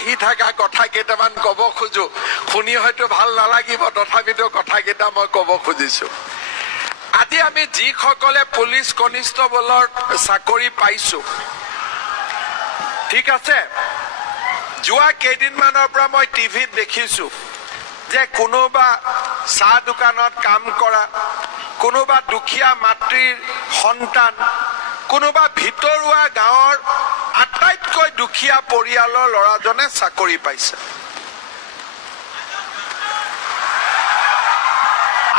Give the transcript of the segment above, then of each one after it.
আহি থকা কথা কেইটামান ক'ব খোজো শুনি হয়তো ভাল নালাগিব তথাপিতো কথা কেইটা মই ক'ব খুজিছো আজি আমি যিসকলে পুলিচ কনিষ্টবলৰ চাকৰি পাইছো ঠিক আছে যোৱা কেইদিনমানৰ পৰা মই টিভিত দেখিছো যে কোনোবা চাহ দোকানত কাম কৰা কোনোবা দুখীয়া মাতৃৰ সন্তান কোনোবা ভিতৰুৱা গাঁৱৰ আটাইতকৈ দুখীয়া পৰিয়ালৰ ল'ৰাজনে চাকৰি পাইছে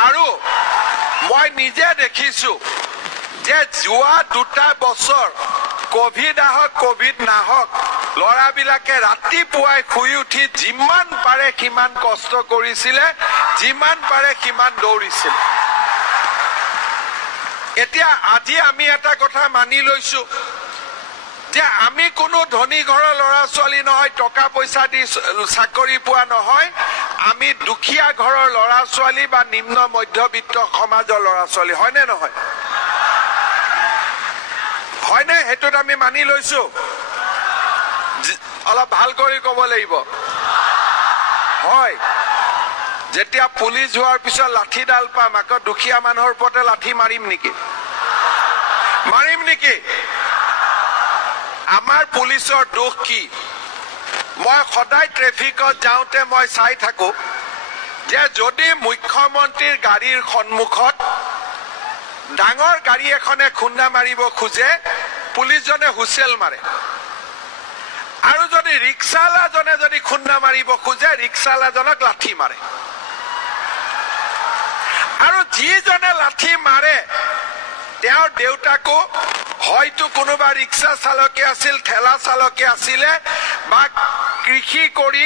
আৰু মই নিজে দেখিছো যে যোৱা দুটা বছৰ কোভিড আহক কোভিড নাহক ল'ৰাবিলাকে ৰাতিপুৱাই শুই উঠি যিমান পাৰে সিমান কষ্ট কৰিছিলে যিমান পাৰে সিমান দৌৰিছিল এতিয়া আজি আমি এটা কথা মানি লৈছো যে আমি কোনো ধনী ঘৰৰ ল'ৰা ছোৱালী নহয় টকা পইচা দি চাকৰি পোৱা নহয় আমি দুখীয়া ঘৰৰ ল'ৰা ছোৱালী বা নিম্ন মধ্যবিত্ত সমাজৰ ল'ৰা ছোৱালী হয়নে নহয় হয়নে হেতুত আমি মানি লৈছো অলপ ভাল কৰি ক'ব লাগিব হয় যেতিয়া পুলিচ হোৱাৰ পিছত লাঠিডাল পাম আকৌ দুখীয়া মানুহৰ ওপৰতে লাঠি মাৰিম নেকি আমাৰ পুলিচৰ দোষ কি মই সদায় ট্ৰেফিকত যাওঁতে মই চাই থাকো যে যদি মুখ্যমন্ত্ৰীৰ গাড়ীৰ সন্মুখত ডাঙৰ গাড়ী এখনে খুন্দা মাৰিব খোজে পুলিচজনে হুইচেল মাৰে আৰু যদি ৰিক্সাৱালাজনে যদি খুন্দা মাৰিব খোজে ৰিক্সাৱালাজনক লাঠি মাৰে আৰু যিজনে লাঠি মাৰে তেওঁৰ দেউতাকো হয়তো কোনোবা ৰিক্সা চালকে আছিল ঠেলা চালকে আছিলে বা কৃষি কৰি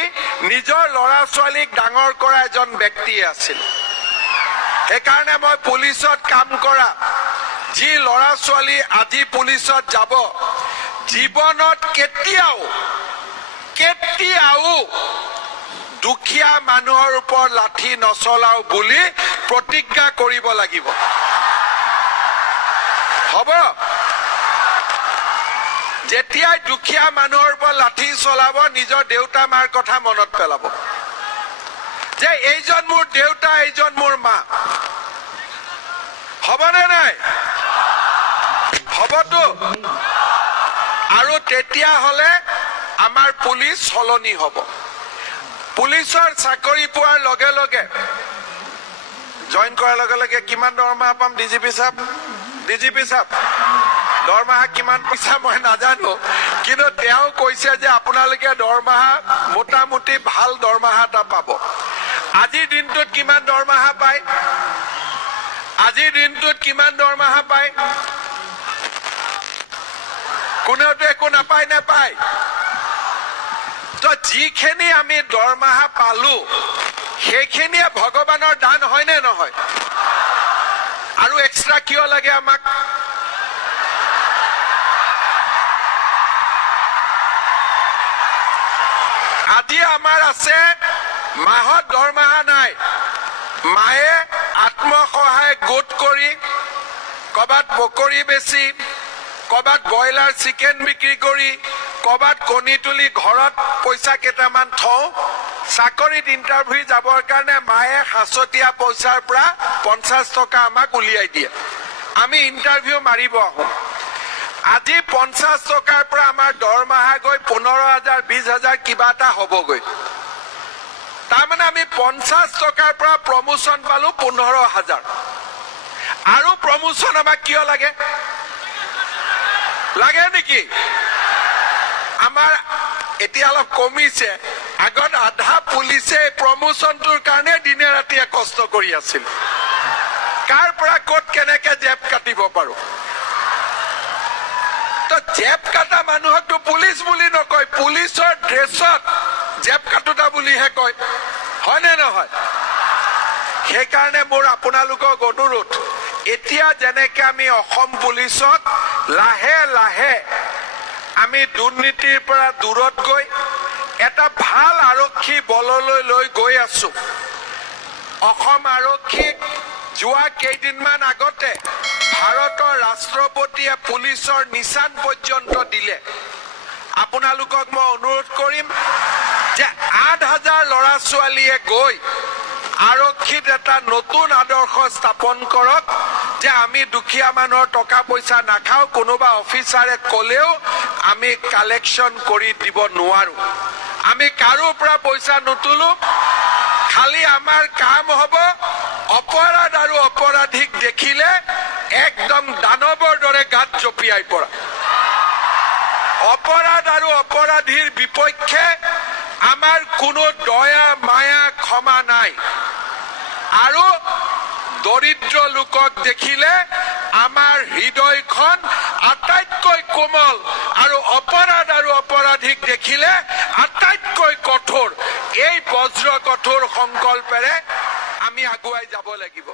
নিজৰ ল'ৰা ছোৱালীক ডাঙৰ কৰা এজন ব্যক্তি আছিল সেইকাৰণে মই পুলিচত কাম কৰা যি ল'ৰা ছোৱালী আজি পুলিচত যাব জীৱনত কেতিয়াও দুখীয়া মানুহৰ ওপৰত লাঠি নচলাও বুলি প্ৰতিজ্ঞা কৰিব লাগিব হ'ব যেতিয়াই দুখীয়া মানুহৰ ওপৰত লাঠি চলাব নিজৰ দেউতা মাৰ কথা মনত পেলাব যে এইজন মোৰ দেউতা এইজন মোৰ মা হ'বনে নাই হ'বতো আৰু তেতিয়া হলে আমাৰ পুলিচ সলনি হ'ব পুলিচৰ চাকৰি পোৱাৰ লগে লগে জয়েন কৰাৰ লগে লগে কিমান দৰমহা পাম ডিজিপি সাহেব দৰমহা কিমান পইচা মই নাজানো কিন্তু তেওঁ কৈছে যে আপোনালোকে দৰমহা মোটামুটি ভাল দৰমহা এটা পাব আজিৰ দিনটোত কিমান দৰমহা পায় কোনেওতো একো নাপায় তো যিখিনি আমি দৰমহা পালো সেইখিনিয়ে ভগৱানৰ দান হয়নে নহয় আৰু এক্সট্ৰা কিয় লাগে আমাক আজি আমাৰ আছে মাহত দৰমহা নাই মায়ে আত্মসহায়ক গোট কৰি কবাত পকৰি বেচি কবাত ব্ৰইলাৰ চিকেন বিক্ৰী কৰি কবাত কণী তুলি ঘৰত পইচা কেইটামান থওঁ চাকৰিত ইন্টাৰভিউ যাবৰ কাৰণে মায়ে হাছতীয়া পইচাৰ পৰা 50 টকা আমাক উলিয়াই দিয়ে আমি ইন্টাৰভিউ মাৰিব আহোঁ আজি 50 টকাৰ পৰা আমাৰ দৰমহা গৈ 15,000 20,000 কিবা এটা হ'বগৈ তাৰমানে আমি 50 টকাৰ পৰা প্ৰমোচন পালো 15,000 আৰু প্ৰমোচন আমাক কিয় লাগে নেকি আমাৰ এতিয়া অলপ কমিছে আগত আধা পুলিচে প্ৰমোচনটোৰ কাৰণে দিনে ৰাতিয়ে কষ্ট কৰি আছিল কাৰ পৰা ক'ত কেনেকে জেপ কাটিব পাৰো তো জেপ কাটা মানুহকতো পুলিচ বুলি নকয় পুলিচৰ ড্ৰেছত জেপ কাটোতা বুলিহে কয় হয়নে নহয় সেইকাৰণে মোৰ আপোনালোকক অনুৰোধ এতিয়া যেনেকে আমি অসম পুলিচত লাহে লাহে আমি দুৰ্নীতিৰ পৰা দূৰত গৈ এটা ভাল আৰক্ষী বললৈ লৈ গৈ আছো অসম আৰক্ষীক যোৱা কেইদিনমান আগতে ভাৰতৰ ৰাষ্ট্ৰপতিয়ে পুলিচৰ নিশান পৰ্যন্ত দিলে আপোনালোকক মই অনুৰোধ কৰিম 8,000 ল'ৰা ছোৱালীয়ে গৈ আৰক্ষীত এটা নতুন আদৰ্শ স্থাপন কৰক যে আমি দুখীয়া মানুহৰ টকা পইচা নাখাওঁ, কোনোবা অফিচাৰে ক'লেও আমি কালেকশ্যন কৰি দিব নোৱাৰো, আমি কাৰো পৰা পইচা নুতুলো, খালি আমাৰ কাম হ'ব অপৰাধ আৰু অপৰাধীক দেখিলে একদম দানৱৰ দৰে গাত জঁপিয়াই পৰা, অপৰাধ আৰু অপৰাধীৰ বিপক্ষে আমাৰ কোনো দয়া মায়া ক্ষমা নাই। আৰু দৰিদ্ৰ লোকক দেখিলে আমাৰ হৃদয়খন আটাইতকৈ কোমল, আৰু অপৰাধ আৰু অপৰাধীক দেখিলে আটাইতকৈ কঠোৰ। এই বজ্ৰ কঠোৰ সংকল্পেৰে আমি আগুৱাই যাব লাগিব।